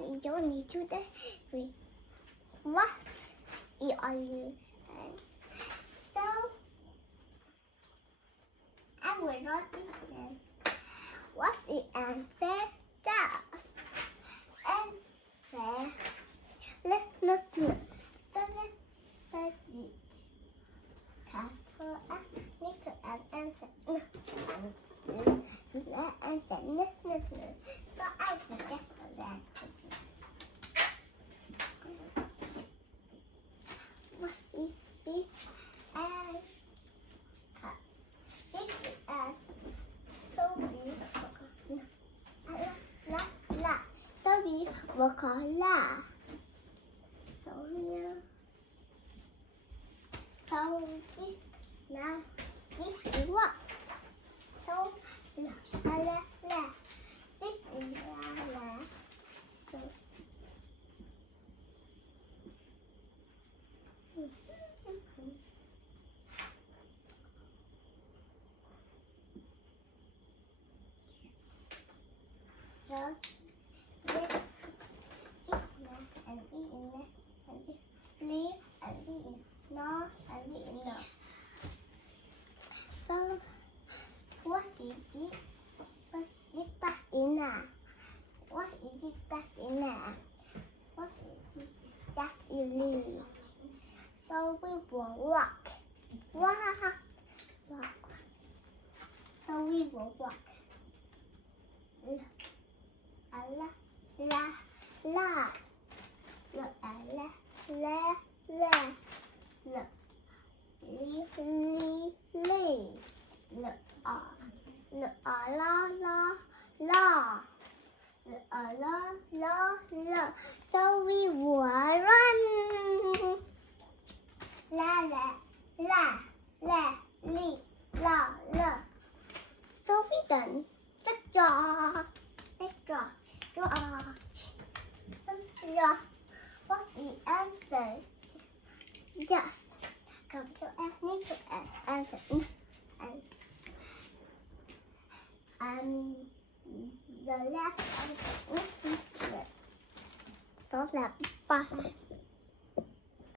and Johnny today. What are you? So I will not see. What's the answer? Stop. Answer. Let's not look. So let's say it. Cattle and little and answer. Answer. So I can guess that. What is this? And cut. This is and so we la. So we will call la. So here. So this now this is what? So la. This is la. So so this and no and no. So what is this? What's this pastina? What is this pastina? What is this? Just leaf. So we will walk. So we will walk. La. Look, la. So we will run. La. So we done. Let's draw. Yeah. What's the answer? Yes. Come to need to answer. And the last answer. So that bye.